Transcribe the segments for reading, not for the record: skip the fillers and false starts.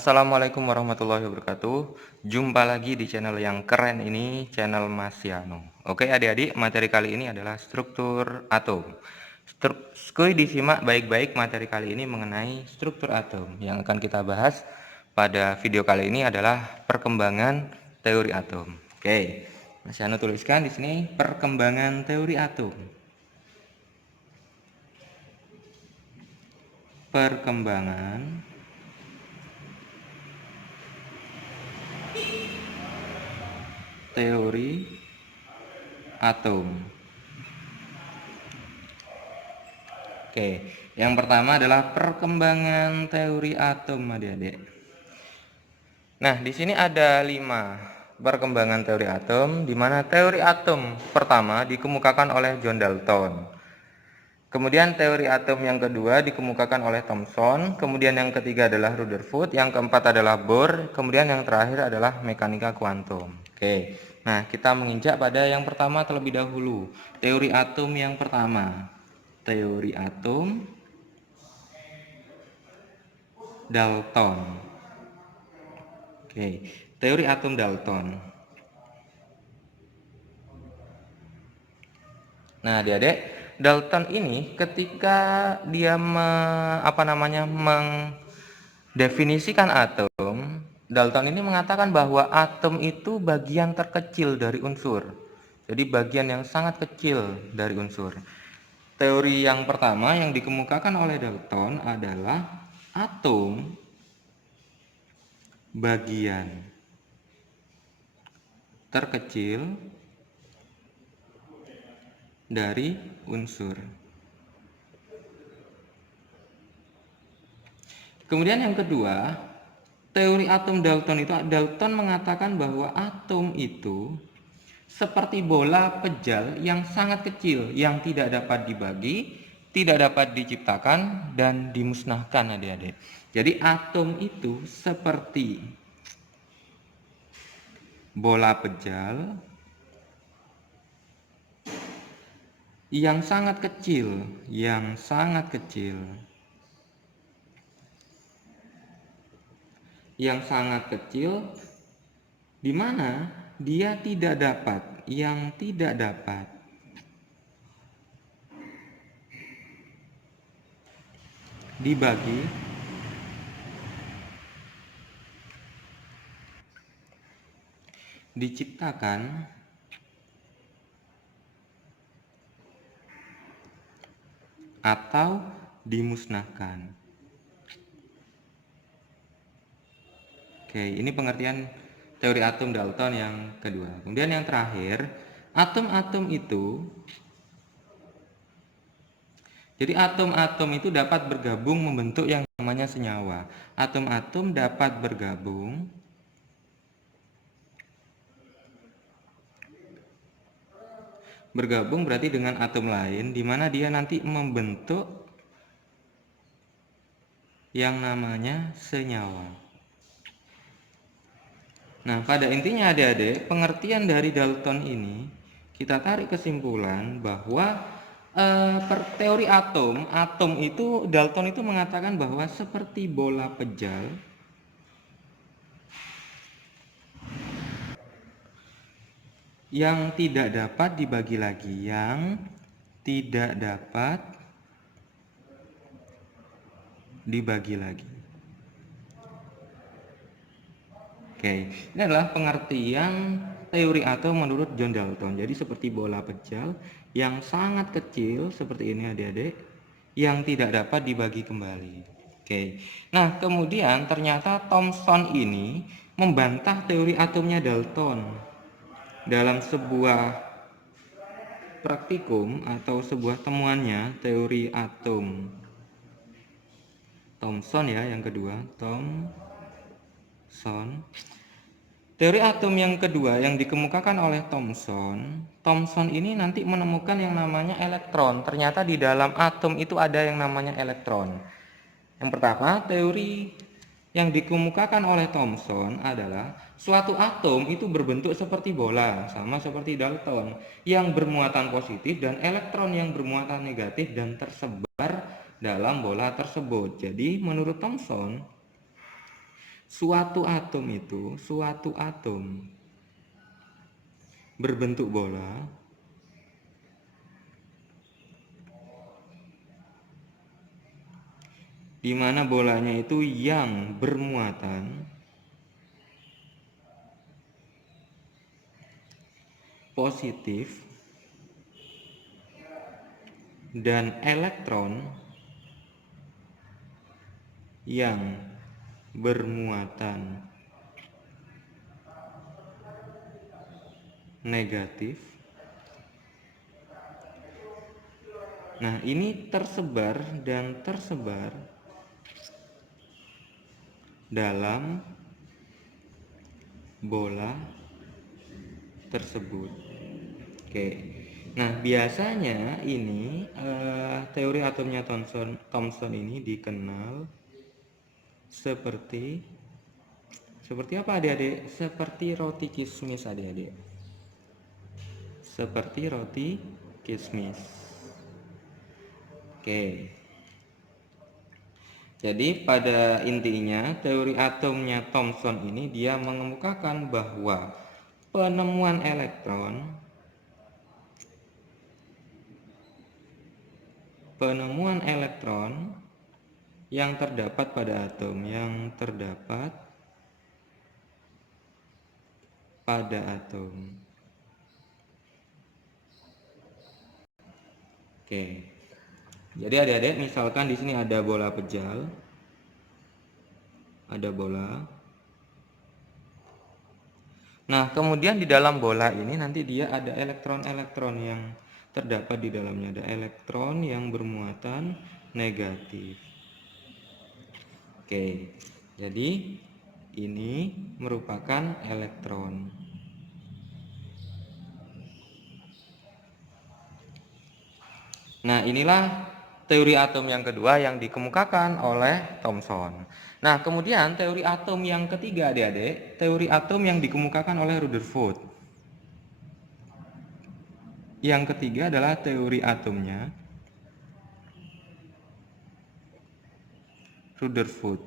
Assalamualaikum warahmatullahi wabarakatuh. Jumpa lagi di channel yang keren ini, channel Mas Yano. Oke adik-adik, materi kali ini adalah struktur atom. Skuy disimak baik-baik, materi kali ini mengenai struktur atom. Yang akan kita bahas pada video kali ini adalah perkembangan teori atom. Oke, Mas Yano tuliskan di sini perkembangan teori atom. Perkembangan teori atom. Oke, yang pertama adalah perkembangan teori atom, adik-adik. Nah, di sini ada 5 perkembangan teori atom, di mana teori atom pertama dikemukakan oleh John Dalton. Kemudian teori atom yang kedua dikemukakan oleh Thomson, kemudian yang ketiga adalah Rutherford, yang keempat adalah Bohr, kemudian yang terakhir adalah mekanika kuantum. Oke, nah kita menginjak pada yang pertama terlebih dahulu, teori atom yang pertama. Teori atom Dalton. Oke, teori atom Dalton. Nah, adik-adik, Dalton ini ketika dia mendefinisikan atom, Dalton ini mengatakan bahwa atom itu bagian terkecil dari unsur. Jadi bagian yang sangat kecil dari unsur. Teori yang pertama yang dikemukakan oleh Dalton adalah atom bagian terkecil dari unsur. Kemudian yang kedua, teori atom Dalton itu, Dalton mengatakan bahwa atom itu seperti bola pejal yang sangat kecil, yang tidak dapat dibagi, tidak dapat diciptakan, dan dimusnahkan, adik-adik. Jadi atom itu seperti bola pejal yang sangat kecil, di mana dia tidak dapat dibagi, diciptakan, atau dimusnahkan. Oke, ini pengertian teori atom Dalton yang kedua. Kemudian yang terakhir, atom-atom itu, jadi atom-atom itu dapat bergabung membentuk yang namanya senyawa. Atom-atom dapat bergabung berarti dengan atom lain, di mana dia nanti membentuk yang namanya senyawa. Nah, pada intinya adik-adik, pengertian dari Dalton ini kita tarik kesimpulan bahwa teori atom itu, Dalton itu mengatakan bahwa seperti bola pejal yang tidak dapat dibagi lagi, Oke, ini adalah pengertian teori atom menurut John Dalton. Jadi seperti bola pejal yang sangat kecil seperti ini adik-adik, yang tidak dapat dibagi kembali. Oke, nah kemudian ternyata Thomson ini membantah teori atomnya Dalton dalam sebuah praktikum atau sebuah temuannya, teori atom Thomson ya, yang kedua, Thomson. Teori atom yang kedua yang dikemukakan oleh Thomson ini nanti menemukan yang namanya elektron. Ternyata di dalam atom itu ada yang namanya elektron. Yang pertama, teori yang dikemukakan oleh Thomson adalah suatu atom itu berbentuk seperti bola, sama seperti Dalton, yang bermuatan positif dan elektron yang bermuatan negatif dan tersebar dalam bola tersebut. Jadi menurut Thomson, suatu atom berbentuk bola di mana bolanya itu yang bermuatan positif dan elektron yang bermuatan negatif. Nah, ini tersebar dalam bola tersebut. Oke. Nah, biasanya ini teori atomnya Thomson ini dikenal seperti apa adik-adik? Seperti roti kismis adik-adik. Seperti roti kismis. Oke. Jadi pada intinya teori atomnya Thomson ini dia mengemukakan bahwa penemuan elektron yang terdapat pada atom Oke. Jadi adik-adik misalkan di sini ada bola pejal, ada bola. Nah, kemudian di dalam bola ini nanti dia ada elektron-elektron yang terdapat di dalamnya, ada elektron yang bermuatan negatif. Oke. Jadi ini merupakan elektron. Nah, inilah teori atom yang kedua yang dikemukakan oleh Thomson. Nah, kemudian teori atom yang ketiga adik-adik, teori atom yang dikemukakan oleh Rutherford. Yang ketiga adalah teori atomnya Rutherford.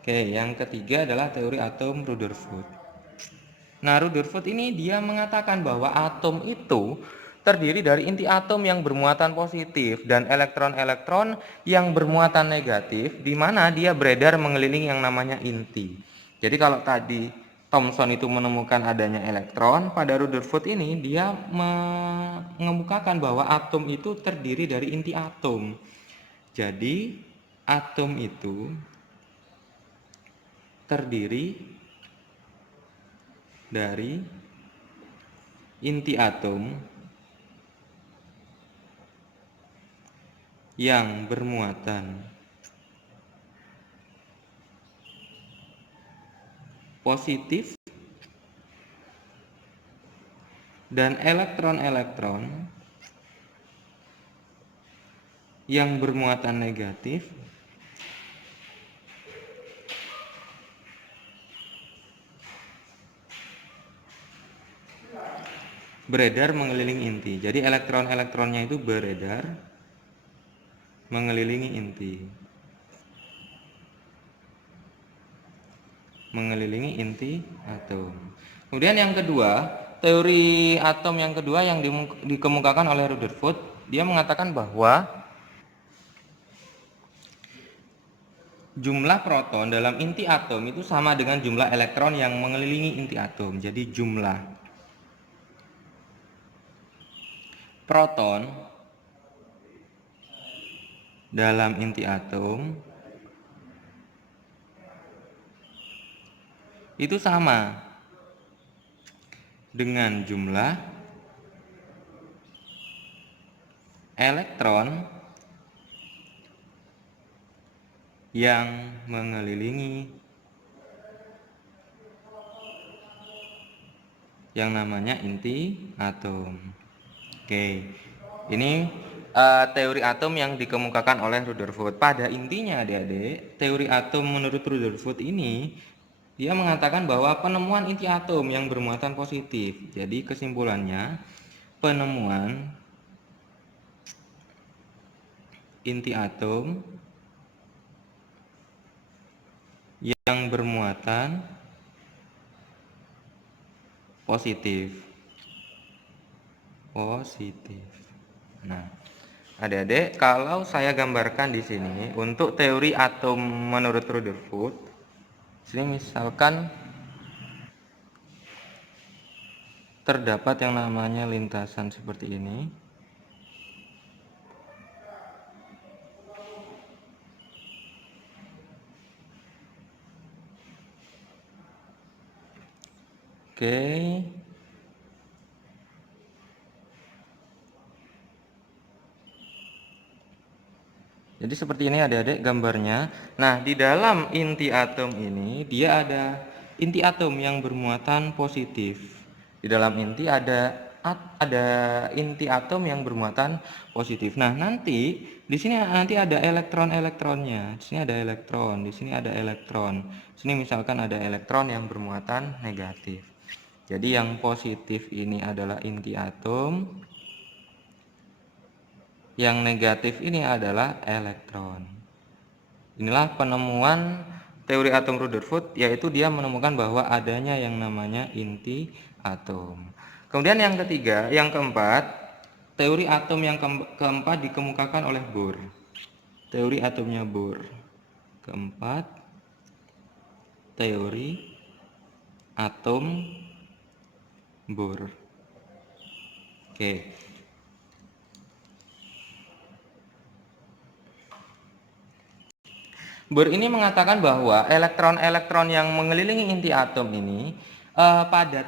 Oke, yang ketiga adalah teori atom Rutherford. Nah, Rutherford ini dia mengatakan bahwa atom itu terdiri dari inti atom yang bermuatan positif dan elektron-elektron yang bermuatan negatif, di mana dia beredar mengelilingi yang namanya inti. Jadi kalau tadi Thomson itu menemukan adanya elektron, pada Rutherford ini dia mengemukakan bahwa atom itu terdiri dari inti atom. Jadi atom itu terdiri dari inti atom yang bermuatan positif dan elektron-elektron yang bermuatan negatif beredar mengelilingi inti. Jadi elektron-elektronnya itu beredar mengelilingi inti. Mengelilingi inti atom. Kemudian yang kedua, teori atom yang kedua yang dikemukakan oleh Rutherford, dia mengatakan bahwa jumlah proton dalam inti atom itu sama dengan jumlah elektron yang mengelilingi inti atom. Jadi jumlah proton dalam inti atom itu sama dengan jumlah elektron yang mengelilingi yang namanya inti atom. Oke, ini teori atom yang dikemukakan oleh Rutherford. Pada intinya adik-adik, teori atom menurut Rutherford ini dia mengatakan bahwa penemuan inti atom yang bermuatan positif. Jadi kesimpulannya, penemuan inti atom yang bermuatan positif. Nah, adik-adik, kalau saya gambarkan di sini untuk teori atom menurut Rutherford, sini misalkan terdapat yang namanya lintasan seperti ini. Oke. Jadi seperti ini adik-adik gambarnya. Nah, di dalam inti atom ini dia ada inti atom yang bermuatan positif. Di dalam inti ada inti atom yang bermuatan positif. Nah, nanti di sini nanti ada elektron-elektronnya. Di sini ada elektron, di sini ada elektron. Di sini misalkan ada elektron yang bermuatan negatif. Jadi yang positif ini adalah inti atom. Yang negatif ini adalah elektron. Inilah penemuan teori atom Rutherford, yaitu dia menemukan bahwa adanya yang namanya inti atom. Kemudian yang ketiga, yang keempat, teori atom yang keempat dikemukakan oleh Bohr. Teori atomnya Bohr. Keempat, teori atom Bohr. Oke. Bohr ini mengatakan bahwa elektron-elektron yang mengelilingi inti atom ini pada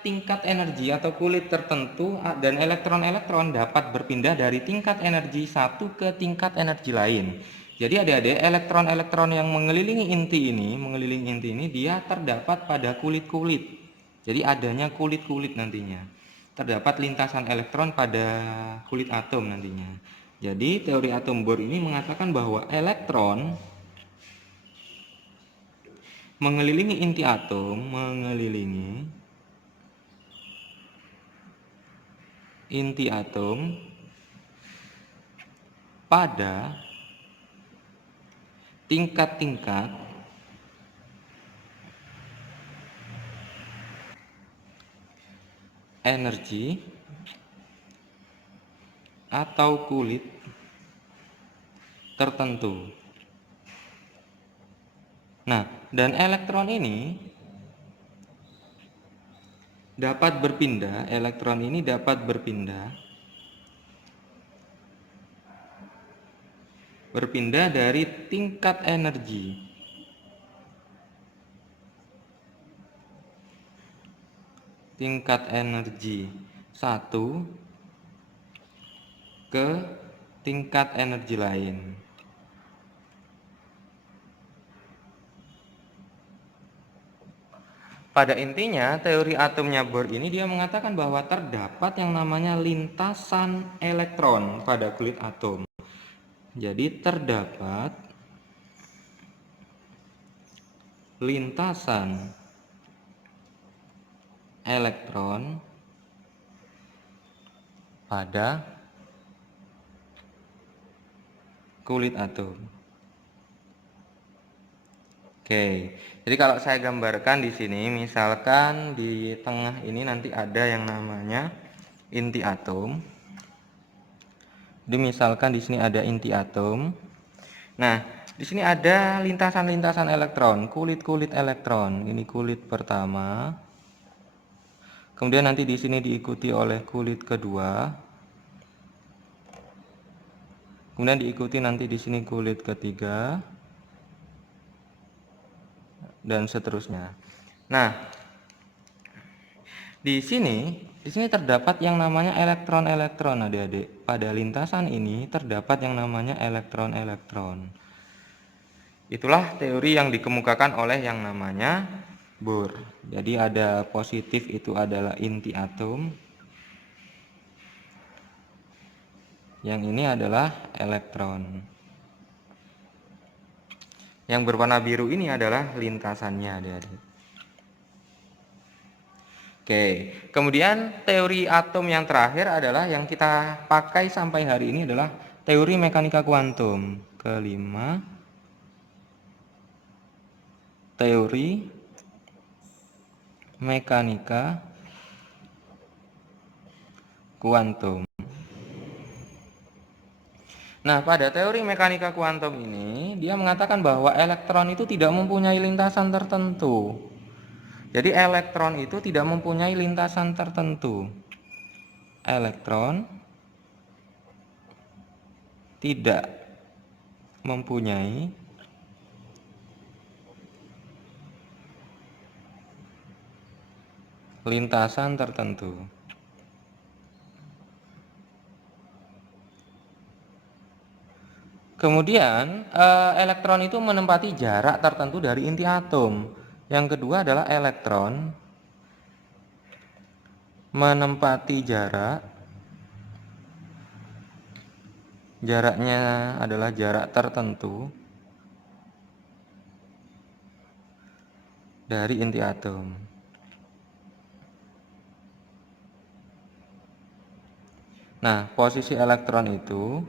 tingkat energi atau kulit tertentu, dan elektron-elektron dapat berpindah dari tingkat energi satu ke tingkat energi lain. Jadi adik-adik, elektron-elektron yang mengelilingi inti ini dia terdapat pada kulit-kulit. Jadi adanya kulit-kulit nantinya. Terdapat lintasan elektron pada kulit atom nantinya. Jadi teori atom Bohr ini mengatakan bahwa elektron mengelilingi inti atom, pada tingkat-tingkat energi atau kulit tertentu. Nah, dan elektron ini dapat berpindah, dari tingkat energi 1 ke tingkat energi lain. Pada intinya, teori atomnya Bohr ini dia mengatakan bahwa terdapat yang namanya lintasan elektron pada kulit atom. Jadi terdapat lintasan elektron pada kulit atom. Oke, jadi kalau saya gambarkan di sini, misalkan di tengah ini nanti ada yang namanya inti atom. Jadi misalkan di sini ada inti atom. Nah, di sini ada lintasan-lintasan elektron, kulit-kulit elektron. Ini kulit pertama. Kemudian nanti di sini diikuti oleh kulit kedua. Kemudian diikuti nanti di sini kulit ketiga. Dan seterusnya. Nah, di sini terdapat yang namanya elektron-elektron, adik-adik. Pada lintasan ini terdapat yang namanya elektron-elektron. Itulah teori yang dikemukakan oleh yang namanya Bohr. Jadi ada positif, itu adalah inti atom. Yang ini adalah elektron. Yang berwarna biru ini adalah lintasannya, adik-adik. Oke, kemudian teori atom yang terakhir adalah yang kita pakai sampai hari ini adalah teori mekanika kuantum. Kelima, teori mekanika kuantum. Nah, pada teori mekanika kuantum ini, dia mengatakan bahwa elektron itu tidak mempunyai lintasan tertentu. Jadi, elektron itu tidak mempunyai lintasan tertentu. Elektron tidak mempunyai lintasan tertentu. Kemudian elektron itu menempati jarak tertentu dari inti atom. Yang kedua adalah elektron menempati jaraknya adalah jarak tertentu dari inti atom. Nah, posisi elektron itu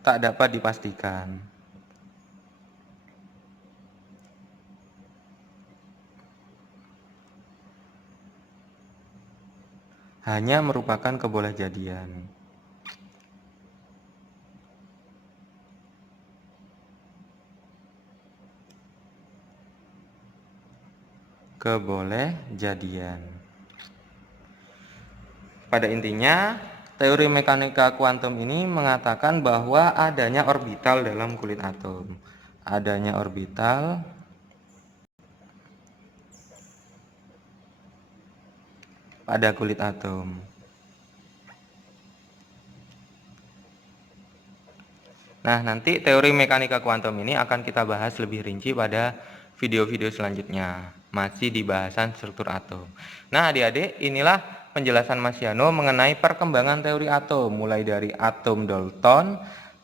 tak dapat dipastikan. Hanya merupakan kebolehjadian. Pada intinya, teori mekanika kuantum ini mengatakan bahwa adanya orbital dalam kulit atom. Adanya orbital pada kulit atom. Nah, nanti teori mekanika kuantum ini akan kita bahas lebih rinci pada video-video selanjutnya. Masih di bahasan struktur atom. Nah, adik-adik, inilah penjelasan Mas Yano mengenai perkembangan teori atom. Mulai dari atom Dalton,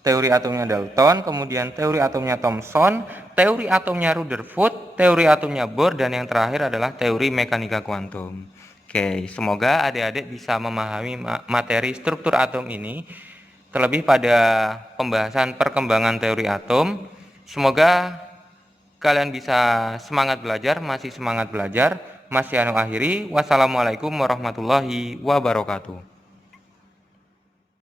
teori atomnya Dalton, kemudian teori atomnya Thomson, teori atomnya Rutherford, teori atomnya Bohr, dan yang terakhir adalah teori mekanika kuantum. Oke, semoga adik-adik bisa memahami materi struktur atom ini, terlebih pada pembahasan perkembangan teori atom. Semoga kalian bisa semangat belajar, masih semangat belajar. Mas Yano akhiri. Wassalamualaikum warahmatullahi wabarakatuh.